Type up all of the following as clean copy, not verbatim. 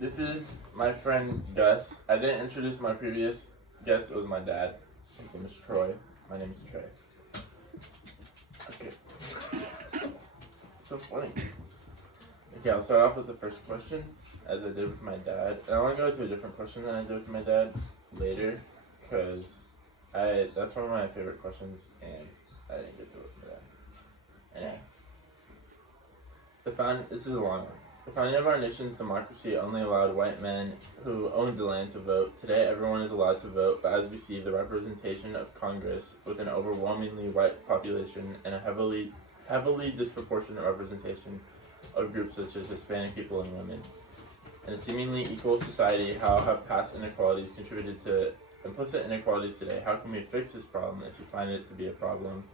This is my friend Gus. I didn't introduce my previous guest. It was my dad. His name is Troy. My name is Trey. Okay. So funny. Okay, I'll start off with the first question, as I did with my dad. And I want to go to a different question than I did with my dad later, because that's one of my favorite questions, and I didn't get to it with my dad. Anyway. This is a long one. The founding of our nation's democracy only allowed white men who owned the land to vote. Today, everyone is allowed to vote, but as we see, the representation of Congress, with an overwhelmingly white population and a heavily disproportionate representation of groups such as Hispanic people and women. In a seemingly equal society, how have past inequalities contributed to implicit inequalities today? How can we fix this problem if you find it to be a problem?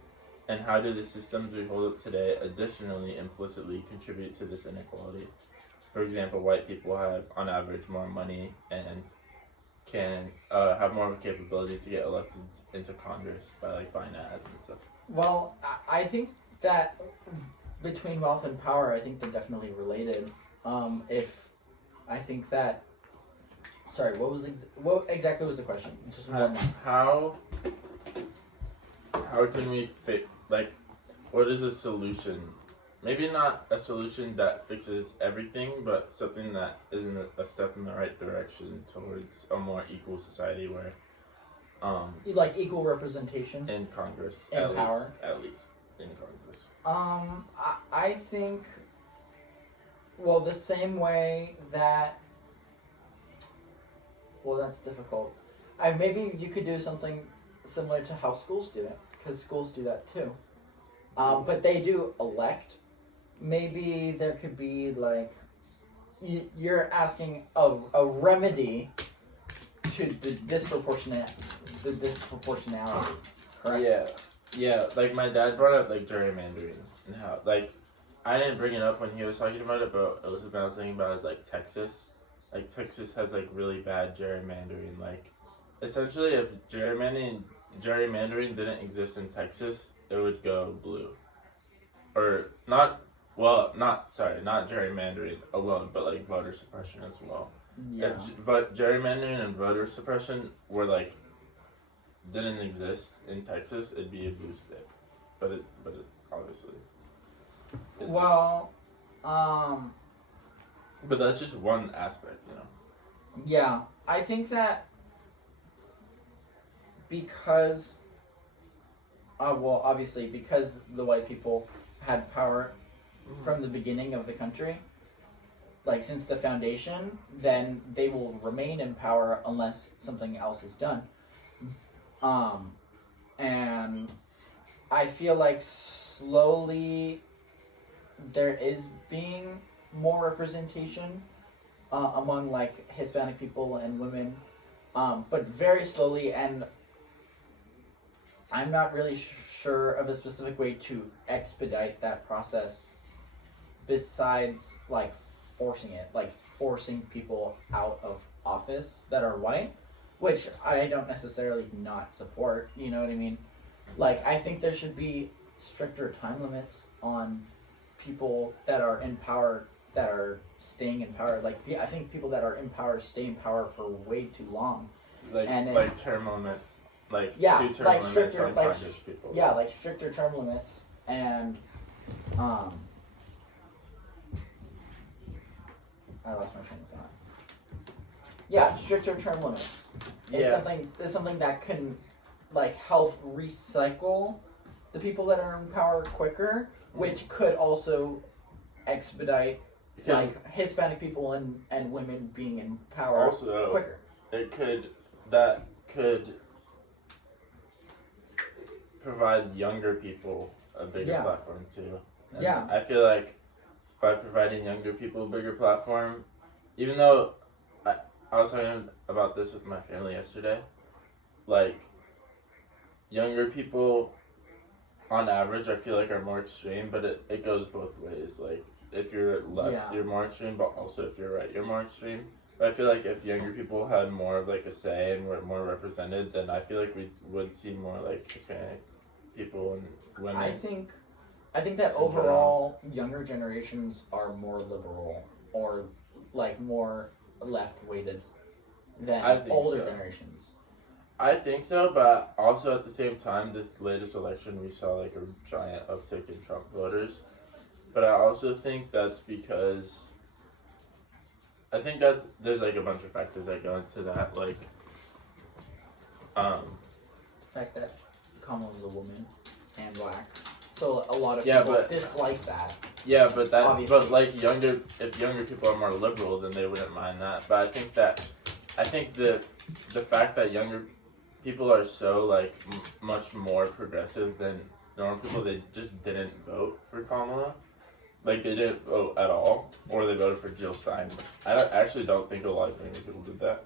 And how do the systems we hold up today additionally implicitly contribute to this inequality? For example, white people have, on average, more money and can have more of a capability to get elected into Congress by buying ads and stuff. Well, I think that between wealth and power, I think they're definitely related. What exactly was the question? Just one more. How can we fix, what is a solution? Maybe not a solution that fixes everything, but something that isn't a step in the right direction towards a more equal society where, equal representation in Congress, and power, at least in Congress. I think, well, the same way that, well, that's difficult. Maybe you could do something similar to how schools do it, because schools do that too. But they do elect. Maybe there could be you're asking a remedy to the disproportionality, correct? Yeah. Like my dad brought up gerrymandering and how I didn't bring it up when he was talking about it, but it was about something about Texas. Texas has really bad gerrymandering. Essentially, if gerrymandering didn't exist in Texas, it would go blue. Or not gerrymandering alone, but voter suppression as well. Yeah. But gerrymandering and voter suppression were didn't exist in Texas, it'd be a blue state. But it obviously isn't. Well, but that's just one aspect, Yeah, I think that because obviously because the white people had power from the beginning of the country, since the foundation, then they will remain in power unless something else is done. And I feel slowly there is being more representation among Hispanic people and women, but very slowly, and I'm not really sure of a specific way to expedite that process besides forcing people out of office that are white, which I don't necessarily not support, you know what I mean? I think there should be stricter time limits on people that are in power that are staying in power. I think people that are in power stay in power for way too long. Term limits. 2 term limits stricter, on Congress people. Yeah, stricter term limits, and I lost my train of thought. Yeah, stricter term limits. It's something that can help recycle the people that are in power quicker, which could also expedite Hispanic people and women being in power also, quicker. That could provide younger people a bigger platform too. And I feel by providing younger people a bigger platform, even though I was talking about this with my family yesterday, younger people on average I feel are more extreme, but it goes both ways. If you're left, you're more extreme, but also if you're right, you're more extreme. But I feel if younger people had more of a say and were more represented, then I feel we would see more Hispanic people and women. I think that overall younger generations are more liberal or more left weighted I than think older so. generations. I think so, but also at the same time, this latest election, we saw like a giant uptick in Trump voters. But I also think that's because there's like a bunch of factors that go into that, like, um, The fact that Kamala's a woman and black, so a lot of Yeah, people but- dislike that. yeah, but Obviously. like if younger people are more liberal, then they wouldn't mind that. But I think the fact that younger people are so like much more progressive than normal people, they just didn't vote for Kamala. Like they didn't vote at all, or they voted for Jill Stein. Actually don't think a lot of younger people did that.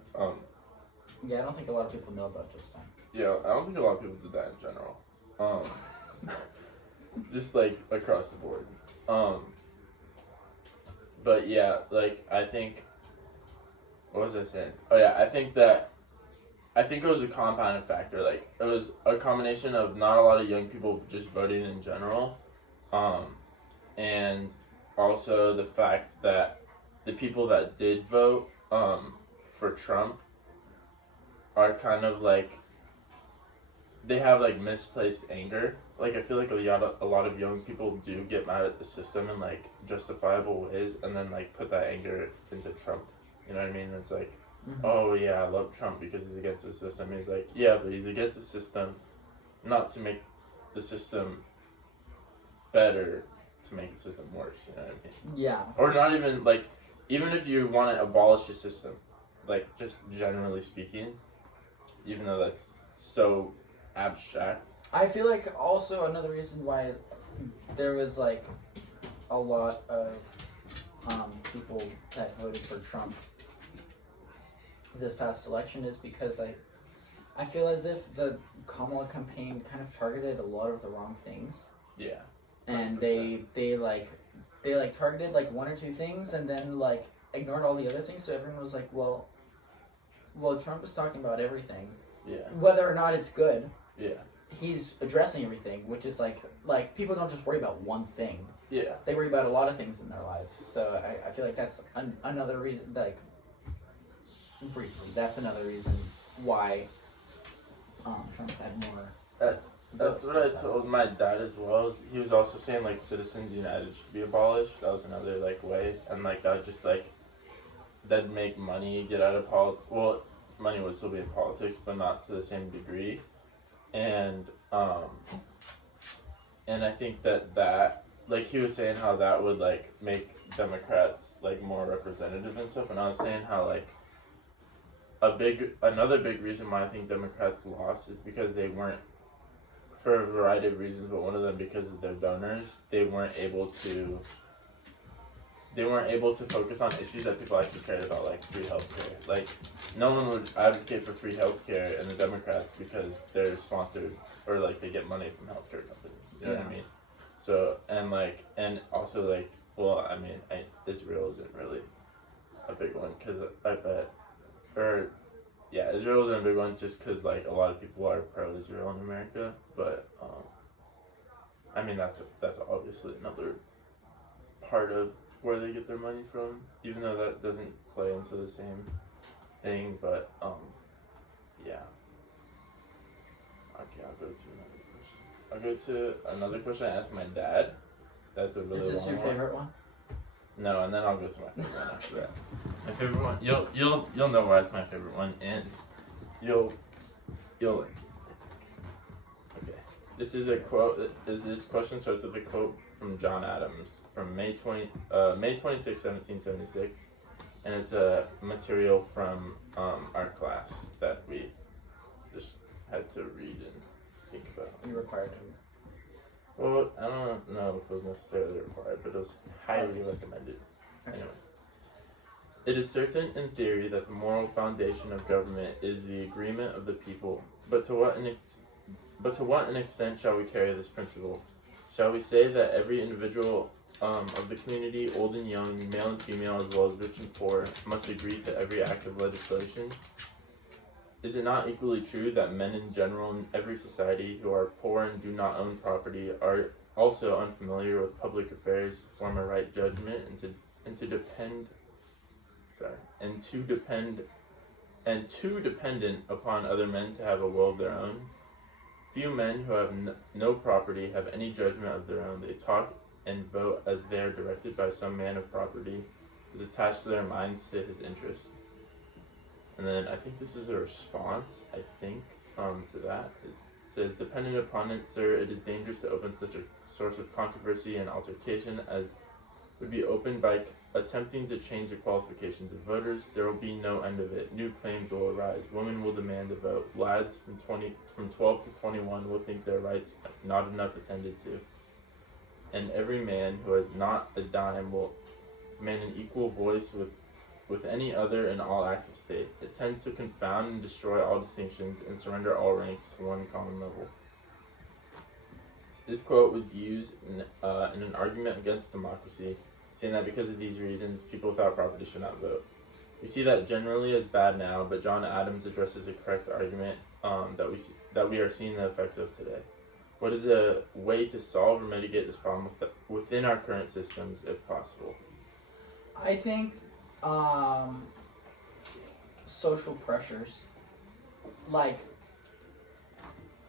Yeah, I don't think a lot of people know about Jill Stein. Yeah, I don't think a lot of people did that in general. Just like across the board. But yeah, like I think. What was I saying? Oh yeah, I think it was a compounded factor. Like it was a combination of not a lot of young people just voting in general, and also the fact that the people that did vote for Trump are kind of like they have like misplaced anger. Like I feel like a lot of young people do get mad at the system in like justifiable ways, and then like put that anger into Trump. You know what I mean? It's like, oh yeah, I love Trump because he's against the system. He's like, yeah, but he's against the system, not to make the system better, to make the system worse. You know what I mean? Yeah. Or not even like, even if you want to abolish the system, like just generally speaking, even though that's so abstract. I feel like also another reason why there was like a lot of people that voted for Trump this past election is because I feel as if the Kamala campaign kind of targeted a lot of the wrong things. Yeah. And 100%. they targeted like one or two things and then like ignored all the other things, so everyone was like, well Trump is talking about everything. Yeah. Whether or not it's good. Yeah. He's addressing everything, which is like people don't just worry about one thing. Yeah. They worry about a lot of things in their lives. So I feel like that's another reason, like, briefly, that's another reason why Trump had more. That's what I told my dad as well. He was also saying like Citizens United should be abolished. That was another like way, and like that was just like that'd make money get out of politics. Well, money would still be in politics, but not to the same degree. And I think that like he was saying how that would like make Democrats like more representative and stuff, and I was saying how like another big reason why I think Democrats lost is because they weren't, for a variety of reasons, but one of them because of their donors, they weren't able to focus on issues that people actually cared about, like free healthcare. Like no one would advocate for free healthcare in the Democrats because they're sponsored or like they get money from healthcare companies. You know what I mean? So and also like, well, I mean, Israel isn't really a big one because I bet, Israel isn't a big one just because like a lot of people are pro-Israel in America, but I mean that's obviously another part of where they get their money from, even though that doesn't play into the same thing, but yeah. Okay, I'll go to another question I asked my dad. That's a really long one. Is this your favorite one? No, and then I'll go to my favorite one after that. My favorite one, you'll know why it's my favorite one, and you'll like it. Okay, this is a quote. This question starts with a quote from John Adams from May 26, 1776, and it's a material from our class that we just had to read and think about. You required to. Well, I don't know if it was necessarily required, but it was highly recommended. Anyway. It is certain in theory that the moral foundation of government is the agreement of the people, but to what an extent shall we carry this principle? Shall we say that every individual of the community, old and young, male and female, as well as rich and poor, must agree to every act of legislation? Is it not equally true that men in general in every society who are poor and do not own property are also unfamiliar with public affairs to form a right judgment and to and too dependent upon other men to have a will of their own. Few men who have no property have any judgment of their own. They talk and vote as they are directed by some man of property who is attached to their minds to his interest. And then I think this is a response, to that. It says, dependent upon it, sir, it is dangerous to open such a source of controversy and altercation as would be opened by attempting to change the qualifications of voters. There will be no end of it. New claims will arise. Women will demand the vote. Lads from 12 to 21 will think their rights not enough attended to. And every man who has not a dime will demand an equal voice with any other in all acts of state. It tends to confound and destroy all distinctions and surrender all ranks to one common level. This quote was used in an argument against democracy, saying that because of these reasons, people without property should not vote. We see that generally as bad now, but John Adams addresses a correct argument that we are seeing the effects of today. What is a way to solve or mitigate this problem within our current systems, if possible? I think social pressures, like,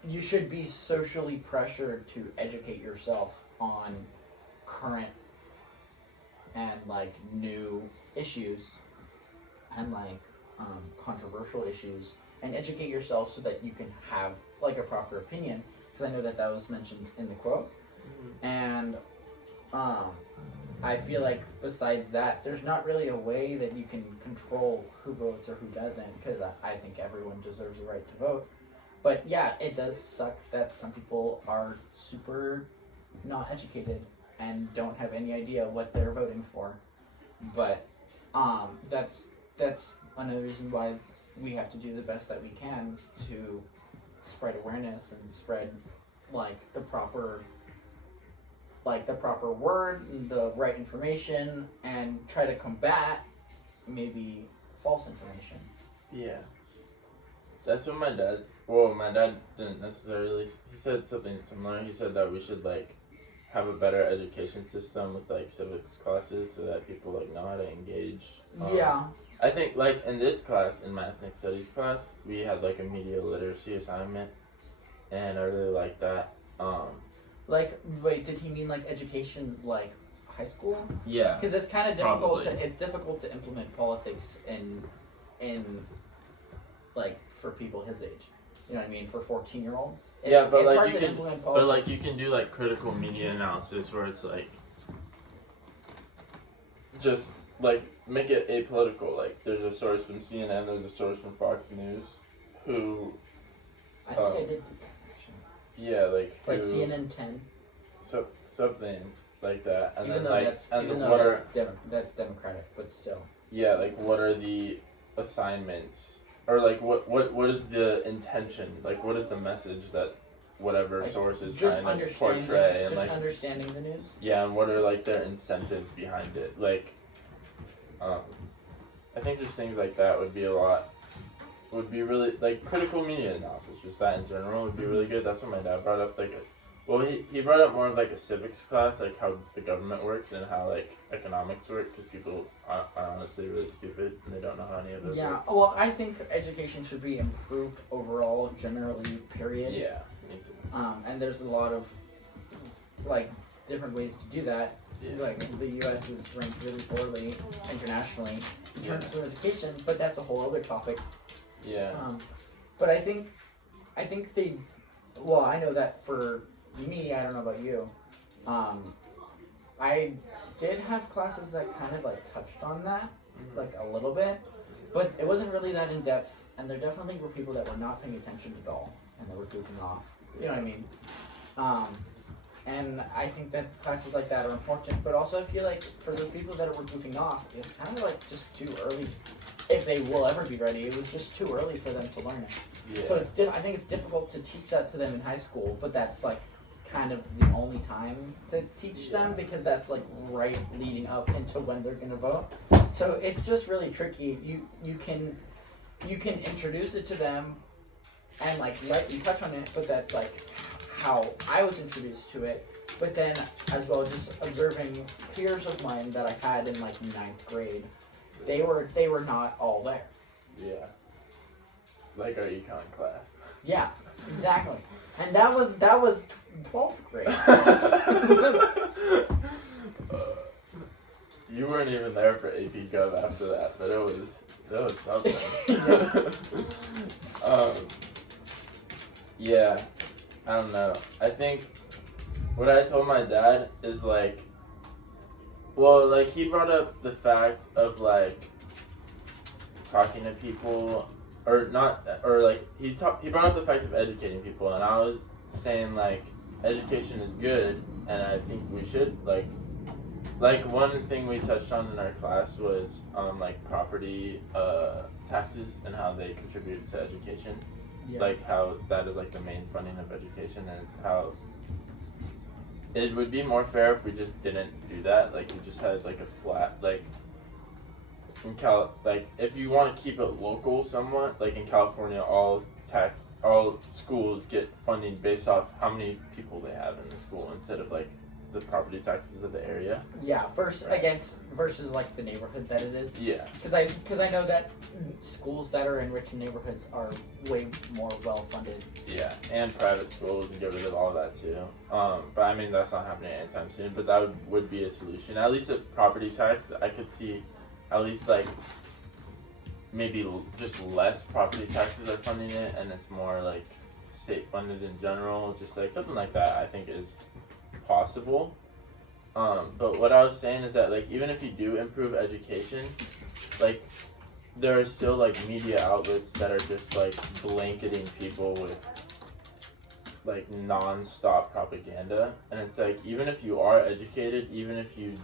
you should be socially pressured to educate yourself on current and like new issues and like controversial issues, and educate yourself so that you can have like a proper opinion, because I know that was mentioned in the quote. And I feel like besides that, there's not really a way that you can control who votes or who doesn't, because I think everyone deserves the right to vote. But yeah, it does suck that some people are super not educated and don't have any idea what they're voting for. But that's another reason why we have to do the best that we can to spread awareness and spread like the proper word and the right information, and try to combat maybe false information. Yeah. That's what my dad didn't necessarily, he said something similar. He said that we should like have a better education system with like civics classes so that people like know how to engage. Yeah. I think like in this class, in my ethnic studies class, we had like a media literacy assignment, and I really liked that. Like, wait, did he mean like education, like high school? Yeah. Because it's kind of Probably. difficult to implement politics in like for people his age. You know what I mean? For 14-year-olds. Yeah, but it's like hard you to can, implement but politics. like you can do like critical media analysis where it's like just like make it apolitical. Like there's a source from CNN, there's a source from Fox News, who I think I did do that actually. yeah like Like who, CNN 10. something like that, and Even then though like that's and even what though are that's democratic, but still. yeah like what are the assignments, or like what is the intention, like what is the message that whatever Like, source is just trying to understanding, portray, and just like understanding the news. yeah, and what are like their incentives behind it, like I think just things like that would be really like critical media analysis, just that in general would be really good. That's what my dad brought up, like he brought up more of like a civics class, like how the government works and how like economics work, because people are honestly really stupid and they don't know how any of those Yeah, work. well, I think education should be improved overall, generally, period. Yeah, me too. And there's a lot of like different ways to do that. Yeah. Like the U.S. is ranked really poorly internationally in terms of education, but that's a whole other topic. Yeah. But I think they. Well, I know that for me, I don't know about you. I did have classes that kind of like touched on that, like a little bit, but it wasn't really that in depth. And there definitely were people that were not paying attention at all, and they were goofing off. You know what I mean? And I think that classes like that are important, but also I feel like for the people that were goofing off, it's kind of like just too early. If they will ever be ready, it was just too early for them to learn it. Yeah. So I think it's difficult to teach that to them in high school, but that's like kind of the only time to teach them, because that's like right leading up into when they're gonna vote. So it's just really tricky. You can introduce it to them and like lightly touch on it, but that's like how I was introduced to it. But then as well, just observing peers of mine that I had in like 9th grade they were not all there. Yeah. Like our econ class. Yeah, exactly. And that was 12th grade. You weren't even there for AP Gov after that, but it was something. Yeah, I don't know. I think what I told my dad is like, well, like he brought up the fact of like talking to people, or not, or like he brought up the fact of educating people, and I was saying like education is good, and I think we should like one thing we touched on in our class was like property taxes and how they contribute to education. Yeah. Like how that is like the main funding of education, and it's how it would be more fair if we just didn't do that. Like we just had like a flat like in like if you want to keep it local somewhat, like in California all schools get funding based off how many people they have in the school instead of like the property taxes of the area. Yeah, versus like the neighborhood that it is. Yeah. Because I know that schools that are in rich neighborhoods are way more well funded. Yeah, and private schools and get rid of all that too. But I mean that's not happening anytime soon. But that would be a solution. At least a property tax, I could see, at least like maybe just less property taxes are funding it, and it's more like state funded in general. Just like something like that, I think is possible. But what I was saying is that like even if you do improve education, like there are still like media outlets that are just like blanketing people with like non-stop propaganda, and it's like even if you are educated, even if you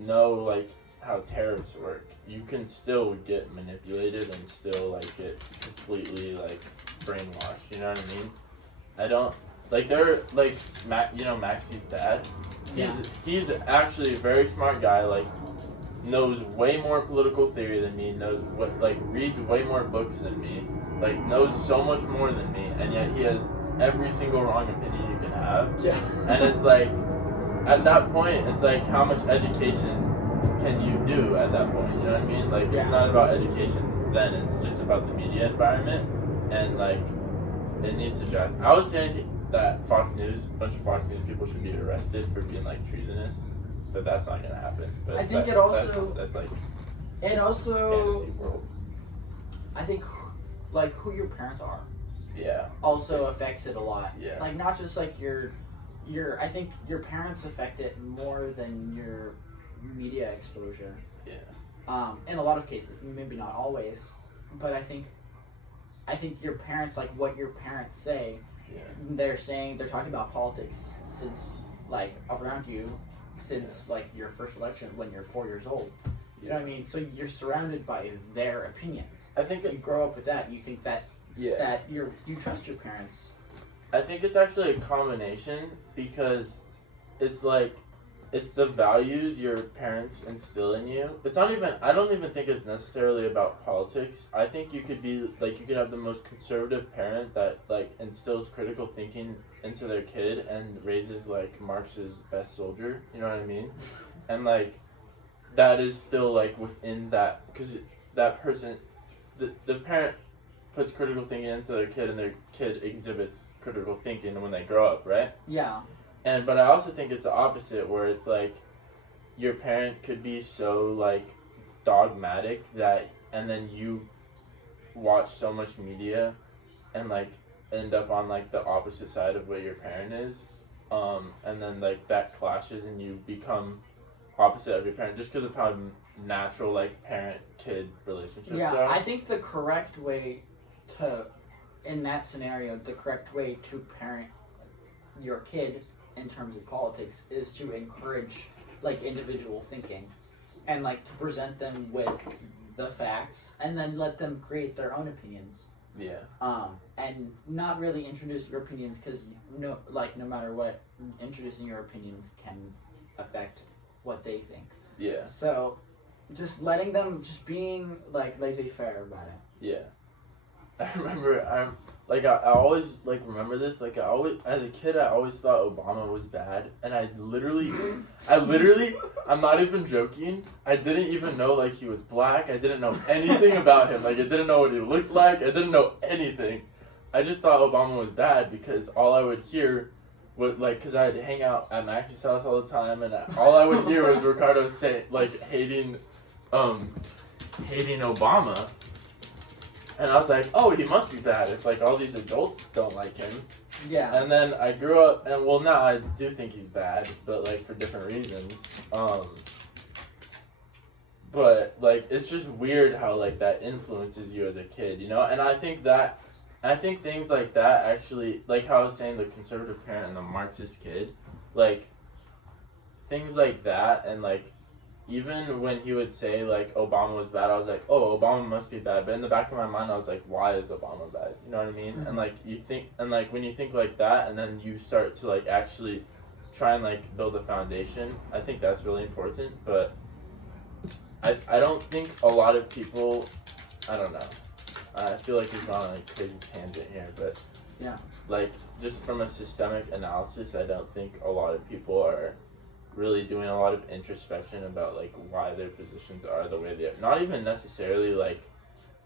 know like how tariffs work, you can still get manipulated and still like get completely like brainwashed, you know what I mean? I don't like they're like Maxi's dad. He's actually a very smart guy. Like knows way more political theory than me. Knows what like reads way more books than me. Like knows so much more than me, and yet he has every single wrong opinion you can have. Yeah. And it's like at that point, it's like how much education can you do at that point? You know what I mean? Like it's not about education then. It's just about the media environment, and like. It needs to adjust. I was saying that a bunch of Fox News people should be arrested for being like treasonous, but that's not gonna happen. But I think that's like fantasy world. I think like who your parents are. Yeah. Also affects it a lot. Yeah. Like not just like your I think your parents affect it more than your media exposure. Yeah. In a lot of cases, maybe not always, but I think your parents, like what your parents say, they're talking about politics since like around you since like your first election when you're 4 years old. You know what I mean? So you're surrounded by their opinions. I think you grow up with that. You think that that you trust your parents. I think it's actually a combination because it's like it's the values your parents instill in you. It's not even, I don't even think it's necessarily about politics. I think you could be, like, you could have the most conservative parent that, like, instills critical thinking into their kid and raises, like, Marx's best soldier, you know what I mean? And, like, that is still, like, within that, because that person, the parent puts critical thinking into their kid and their kid exhibits critical thinking when they grow up, right? Yeah. But I also think it's the opposite, where it's like your parent could be so like dogmatic that, and then you watch so much media and like end up on like the opposite side of what your parent is, and then like that clashes and you become opposite of your parent just because of how natural like parent-kid relationships are. Yeah, I think the correct way to, in that scenario, the correct way to parent your kid in terms of politics is to encourage like individual thinking and like to present them with the facts and then let them create their own opinions. Yeah. And not really introduce your opinions because no matter what, introducing your opinions can affect what they think. Yeah. So just letting them, just being like laissez-faire about it. Yeah. I remember I always like remember this. Like I always, as a kid, I always thought Obama was bad, and I literally, I'm not even joking. I didn't even know like he was black. I didn't know anything about him. Like I didn't know what he looked like. I didn't know anything. I just thought Obama was bad because all I would hear was like, because I'd hang out at Maxie's house all the time, and all I would hear was Ricardo say like hating Obama. And I was like, oh, he must be bad. It's like all these adults don't like him. Yeah. And then I grew up, and well, now I do think he's bad, but like for different reasons. But like it's just weird how like that influences you as a kid, you know. And I think things like that actually, like how I was saying, the conservative parent and the Marxist kid, like things like that, and like. Even when he would say like Obama was bad, I was like, oh, Obama must be bad. But in the back of my mind, I was like, why is Obama bad? You know what I mean? Mm-hmm. And like you think, and like when you think like that, and then you start to like actually try and like build a foundation. I think that's really important. But I don't think a lot of people. I don't know. I feel like we've gone on a crazy tangent here, but yeah, like just from a systemic analysis, I don't think a lot of people are really doing a lot of introspection about like why their positions are the way they are. Not even necessarily like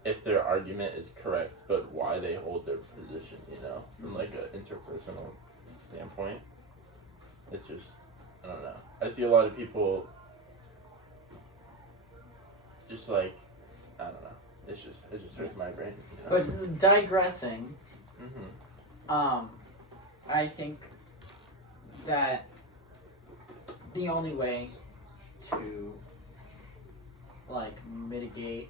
if their argument is correct, but why they hold their position, you know, from like an interpersonal standpoint. It's just, I don't know. I see a lot of people just like, I don't know. It just hurts my brain. You know? But digressing, Mm-hmm. I think that the only way to like mitigate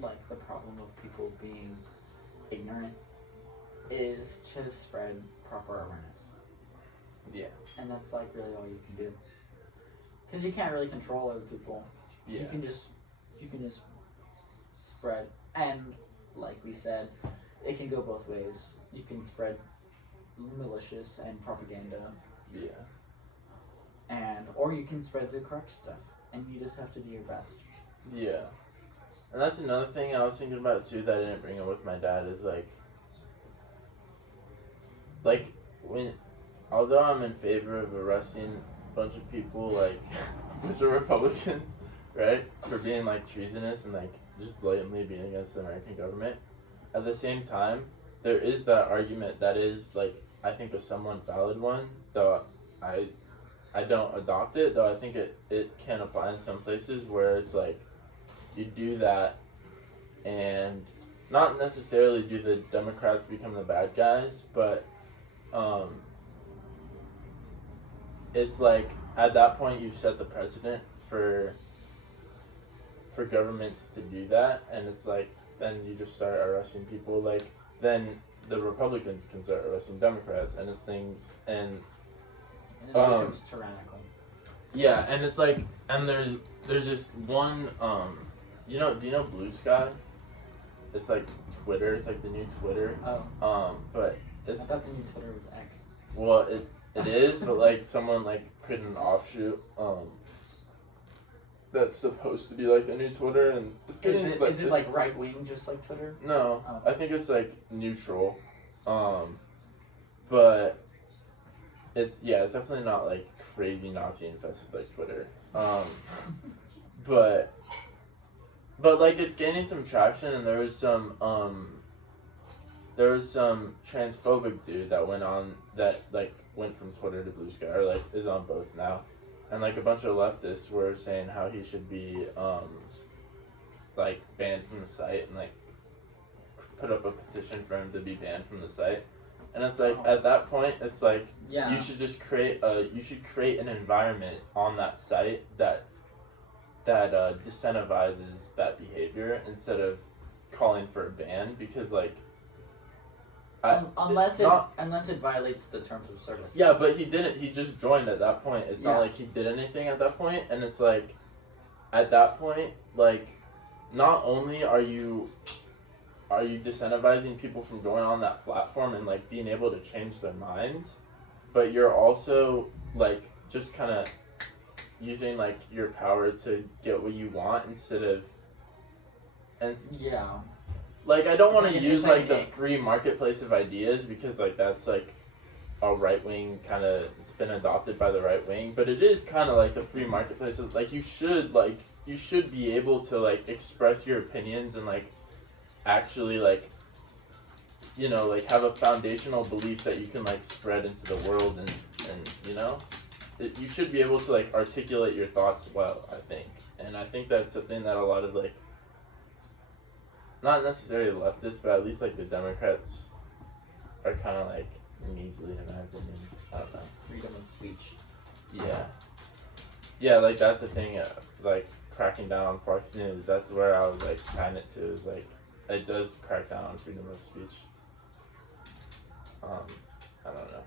like the problem of people being ignorant is to spread proper awareness. Yeah. And that's like really all you can do. Because you can't really control other people. Yeah. You can just spread, and like we said, it can go both ways. You can spread malicious and propaganda, Yeah. or you can spread the correct stuff, and you just have to do your best. Yeah. And that's another thing I was thinking about too that I didn't bring up with my dad is like when, although I'm in favor of arresting a bunch of people like which are Republicans, right, for being like treasonous and like just blatantly being against the American government, at the same time there is that argument that is like I think a somewhat valid one, though I don't adopt it, though I think it can apply in some places where it's like you do that and not necessarily do the Democrats become the bad guys, but it's like at that point you've set the precedent for governments to do that, and it's like then you just start arresting people, like then the Republicans can start arresting Democrats, and it's things, and it becomes tyrannical. Yeah, and it's like, and there's this one, do you know Blue Sky? It's like Twitter. It's like the new Twitter. Oh. But I it's thought the new Twitter was X. well, it is, but like someone like created an offshoot, that's supposed to be like the new Twitter, and it's getting, Is it like right wing, just like Twitter? No, Oh. I think it's like neutral, but it's definitely not like crazy Nazi infested like Twitter, but like it's gaining some traction, and there was some transphobic dude that went from Twitter to Blue Sky, or like is on both now. And like a bunch of leftists were saying how he should be like banned from the site, and like put up a petition for him to be banned from the site. And it's like at that point it's like you should just create an environment on that site that disincentivizes that behavior instead of calling for a ban, because like unless it violates the terms of service. Yeah, but he didn't. He just joined at that point. It's not like he did anything at that point. And it's like, at that point, like, not only are you disincentivizing people from going on that platform and like being able to change their minds, but you're also like just kind of using like your power to get what you want instead of, and Yeah. like I don't It's want to like use it's like like the an- free marketplace of ideas because like that's like a right wing kind of, it's been adopted by the right wing, but it is kind of like the free marketplace of, like you should be able to like express your opinions and like actually like, you know, like have a foundational belief that you can like spread into the world, and you know, you should be able to like articulate your thoughts well, I think. And I think that's something that a lot of like, not necessarily leftists, but at least like the Democrats are kind of like measly in my opinion. I don't know. Freedom of speech. Yeah, like that's the thing, like cracking down on Fox News, that's where I was like tying it to, is like it does crack down on freedom of speech. I don't know.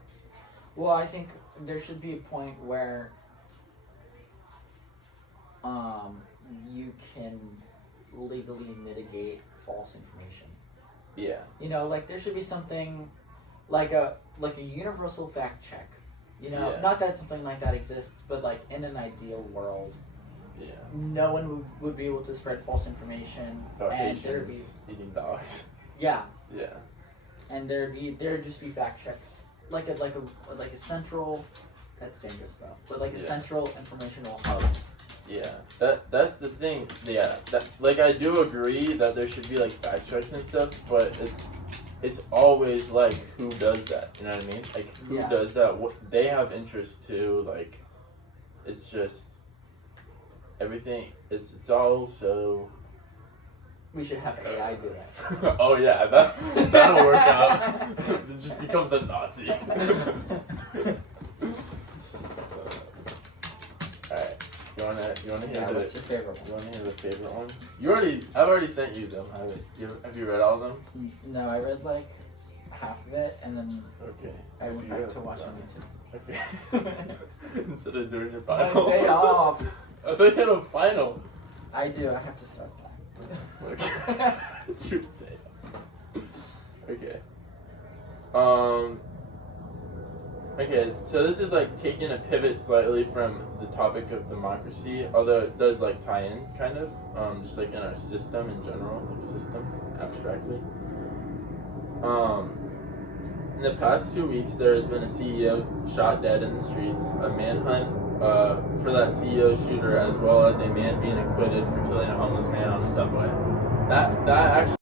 Well, I think there should be a point where you can legally mitigate false information. Yeah. You know, like there should be something like a universal fact check. You know, Yeah. not that something like that exists, but like in an ideal world, Yeah. no one would be able to spread false information, About and there'd be Haitians eating dogs. yeah, Yeah. and there'd just be fact checks, like a central. That's dangerous though, but like a Yeah. central informational hub. Yeah, that's the thing. Yeah, that, like I do agree that there should be like fact checks and stuff, but it's always like who does that? You know what I mean? Like who Yeah. does that? What they have interest too. Like it's just everything. It's all so. We should have AI do that. Oh yeah, that'll work out. It just becomes a Nazi. Alright. You wanna hear Yeah, the what's your favorite you one? wanna hear the favorite one? I've already sent you them. Have you read all of them? No, I read like half of it, and then Okay. I went You back read to it. watching YouTube. Okay. Instead of doing your My final. day off. I thought you had a final. I do. I have to start that. Okay. It's your day. Okay. Okay, so this is like taking a pivot slightly from the topic of democracy, although it does like tie in kind of, just like in our system in general, like system abstractly. In the past 2 weeks, there has been a CEO shot dead in the streets, a manhunt for that CEO shooter, as well as a man being acquitted for killing a homeless man on the subway. That actually